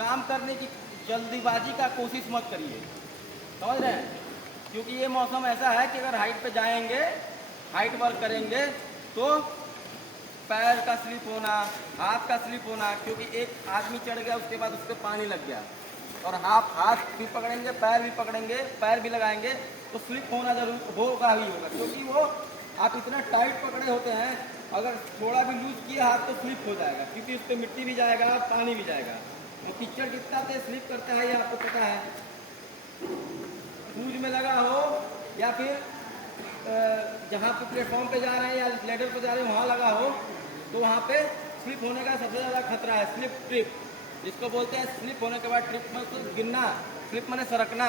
काम करने की जल्दीबाजी का कोशिश मत करिए, समझ रहे हैं। क्योंकि ये मौसम ऐसा है कि अगर हाइट पे जाएंगे, हाइट वर्क करेंगे तो पैर का स्लिप होना, हाथ का स्लिप होना, क्योंकि एक आदमी चढ़ गया उसके बाद उसके पानी लग गया और हाथ भी पकड़ेंगे, पैर भी पकड़ेंगे, पैर भी लगाएंगे तो स्लिप होना जरूर होगा ही होगा। क्योंकि वो आप इतना टाइट पकड़े होते हैं, अगर थोड़ा भी लूज किया हाथ तो स्लिप हो जाएगा, क्योंकि उस पर मिट्टी भी जाएगा, पानी भी जाएगा। और कीचड़ कितना तेज स्लिप करता है ये आपको पता है। शूज में लगा हो या फिर जहाँ पे प्लेटफॉर्म पे जा रहे हैं या लेडर पे जा रहे हैं वहाँ लगा हो तो वहाँ पे स्लिप होने का सबसे ज़्यादा खतरा है। स्लिप ट्रिप जिसको बोलते हैं, स्लिप होने के बाद ट्रिप मतलब गिरना, स्लिप माने सरकना,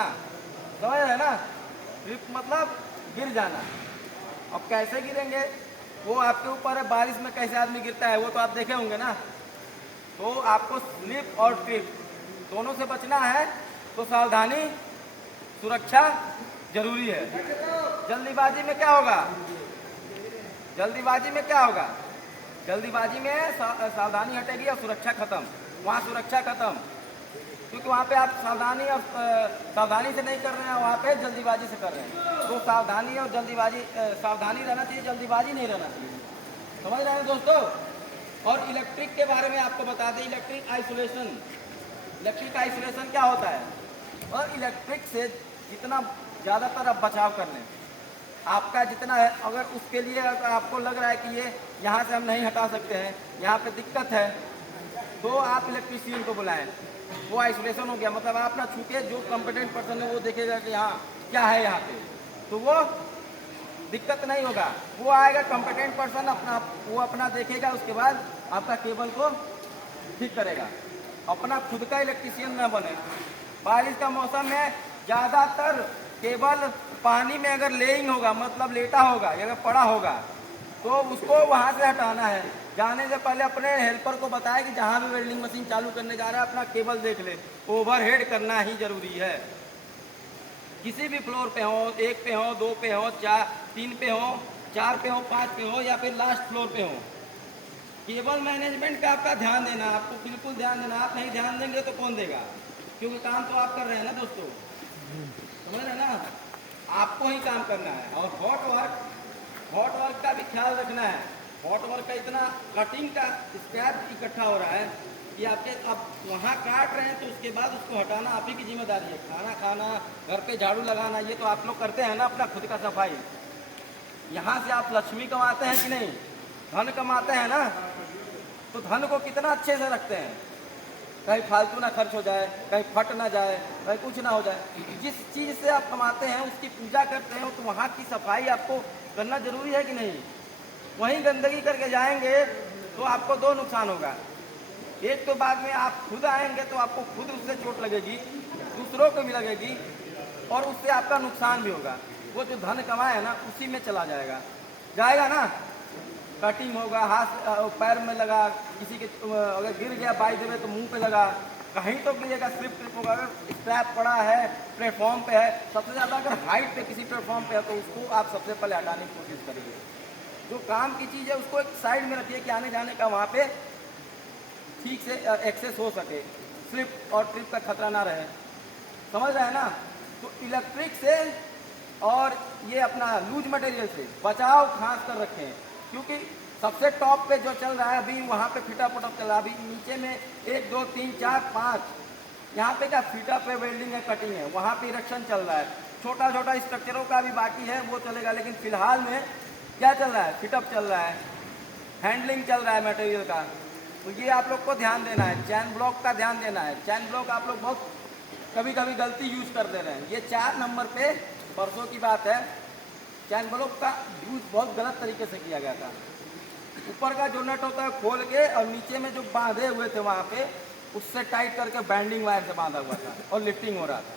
समझ रहे हैं ना। ट्रिप मतलब गिर जाना। अब कैसे गिरेंगे वो आपके ऊपर है, बारिश में कैसे आदमी गिरता है वो तो आप देखे होंगे ना। तो आपको स्लिप और ट्रिप दोनों से बचना है तो सावधानी, सुरक्षा जरूरी है। जल्दीबाजी में क्या होगा, जल्दीबाजी में क्या होगा, जल्दीबाजी में सावधानी हटेगी और सुरक्षा खत्म। वहाँ सुरक्षा खत्म, क्योंकि वहाँ पे आप सावधानी और सावधानी से नहीं कर रहे हैं, वहाँ पे जल्दीबाजी से कर रहे हैं। तो सावधानी और जल्दीबाजी, सावधानी रहना चाहिए, जल्दीबाजी नहीं रहना चाहिए, समझ रहे हैं दोस्तों। और इलेक्ट्रिक के बारे में आपको बता दें, इलेक्ट्रिक आइसोलेशन, इलेक्ट्रिक आइसोलेशन क्या होता है। और इलेक्ट्रिक से जितना ज़्यादातर आप बचाव कर लें, आपका जितना है, अगर उसके लिए अगर आपको लग रहा है कि ये यहाँ से हम नहीं हटा सकते हैं, यहाँ पे दिक्कत है, तो आप इलेक्ट्रीशियन को बुलाएं। वो आइसोलेशन हो गया, मतलब आप ना छूटे, जो कॉम्पिटेंट पर्सन है वो देखेगा कि यहाँ क्या है यहाँ पे, तो वो दिक्कत नहीं होगा। वो आएगा कॉम्पिटेंट पर्सन, वो अपना देखेगा, उसके बाद आपका केबल को ठीक करेगा। अपना खुद का इलेक्ट्रीशियन ना बने। बारिश का मौसम में ज़्यादातर केबल पानी में अगर लेइंग होगा, मतलब लेटा होगा या अगर पड़ा होगा, तो उसको वहाँ से हटाना है। जाने से पहले अपने हेल्पर को बताए कि जहाँ भी वेल्डिंग मशीन चालू करने जा रहा है अपना केबल देख ले। ओवरहेड करना ही जरूरी है। किसी भी फ्लोर पे हो, 1 पे हो, 2 पे हो, 3 पे हो, 4 पे हो, 5 पे हो या फिर लास्ट फ्लोर पे हो, केबल मैनेजमेंट का आपका ध्यान देना, आपको बिल्कुल ध्यान देना। आप नहीं ध्यान देंगे तो कौन देगा, क्योंकि काम तो आप कर रहे हैं ना दोस्तों, समझ रहे हैं ना। आपको ही काम करना है। और हॉट वर्क का भी ख्याल रखना है। हॉट वर्क का इतना कटिंग का स्क्रैप इकट्ठा हो रहा है कि आपके अब वहाँ काट रहे हैं तो उसके बाद उसको हटाना आप ही की जिम्मेदारी है। खाना खाना, घर पे झाड़ू लगाना, ये तो आप लोग करते हैं ना, अपना खुद का सफाई। यहाँ से आप लक्ष्मी कमाते हैं कि नहीं, धन कमाते हैं ना, तो धन को कितना अच्छे से रखते हैं, कहीं फालतू ना खर्च हो जाए, कहीं फट ना जाए, कहीं कुछ ना हो जाए। जिस चीज़ से आप कमाते हैं उसकी पूजा करते हैं, तो वहाँ की सफाई आपको करना जरूरी है कि नहीं। वहीं गंदगी करके जाएंगे तो आपको 2 नुकसान होगा। एक तो बाद में आप खुद आएंगे तो आपको खुद उससे चोट लगेगी, दूसरों को भी लगेगी, और उससे आपका नुकसान भी होगा। वो जो धन कमाए है ना उसी में चला जाएगा ना। कटिंग होगा, हाथ पैर में लगा, किसी के अगर गिर गया बाई देवे तो मुंह पे लगा, कहीं तो गिरेगा, स्लिप ट्रिप होगा। अगर स्क्रैप पड़ा है, प्लेटफॉर्म पे है, सबसे ज़्यादा अगर हाइट पे किसी प्लेटफॉर्म पे है तो उसको आप सबसे पहले हटाने की कोशिश करिए। जो काम की चीज़ है उसको एक साइड में रखिए कि आने जाने का वहाँ पे ठीक से एक्सेस हो सके, स्लिप और ट्रिप का खतरा ना रहे, समझ रहे हैं ना। तो इलेक्ट्रिक से और ये अपना लूज मटेरियल से बचाव खास कर रखें, क्योंकि सबसे टॉप पे जो चल रहा है अभी वहाँ पे फिटा पटअप चल रहा है। अभी नीचे में 1 2 3 4 5 यहाँ पे क्या फिटा पे वेल्डिंग है, कटिंग है, वहाँ पे इरेक्शन चल रहा है। छोटा छोटा स्ट्रक्चरों का भी बाकी है, वो चलेगा। लेकिन फिलहाल में क्या चल रहा है, फिटअप चल रहा है, हैंडलिंग चल रहा है मटेरियल का। तो ये आप लोग को ध्यान देना है, चैन ब्लॉक का ध्यान देना है। चैन ब्लॉक आप लोग बहुत कभी कभी गलती यूज कर दे रहे हैं। ये 4 नंबर पे परसों की बात है, चैन ब्लॉक का यूज बहुत गलत तरीके से किया गया था। ऊपर का जो नट होता है खोल के और नीचे में जो बांधे हुए थे वहाँ पे उससे टाइट करके बैंडिंग वायर से बांधा हुआ था और लिफ्टिंग हो रहा था।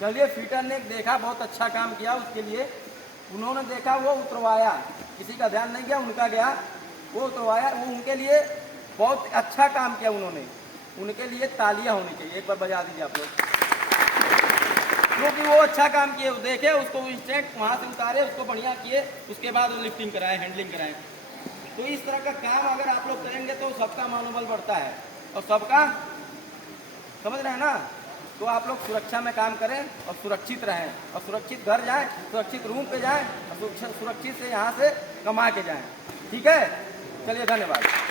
चलिए, फिटर ने देखा, बहुत अच्छा काम किया, उसके लिए उन्होंने देखा, वो उतरवाया, किसी का ध्यान नहीं गया, उनका गया, वो उतरवाया। वो उनके लिए बहुत अच्छा काम किया उन्होंने, उनके लिए तालियां होनी चाहिए, एक बार बजा दीजिए आप लोग, क्योंकि वो अच्छा काम किए। देखे उसको इंस्टेंट वहाँ से उतारे, उसको बढ़िया किए, उसके बाद लिफ्टिंग कराए, हैंडलिंग कराए। तो इस तरह का काम अगर आप लोग करेंगे तो सबका मनोबल बढ़ता है और सबका समझ रहे हैं ना। तो आप लोग सुरक्षा में काम करें और सुरक्षित रहें, और सुरक्षित घर जाएं, सुरक्षित रूम पे जाएं, और सुरक्षित से यहाँ से कमा के जाएं। ठीक है, चलिए धन्यवाद।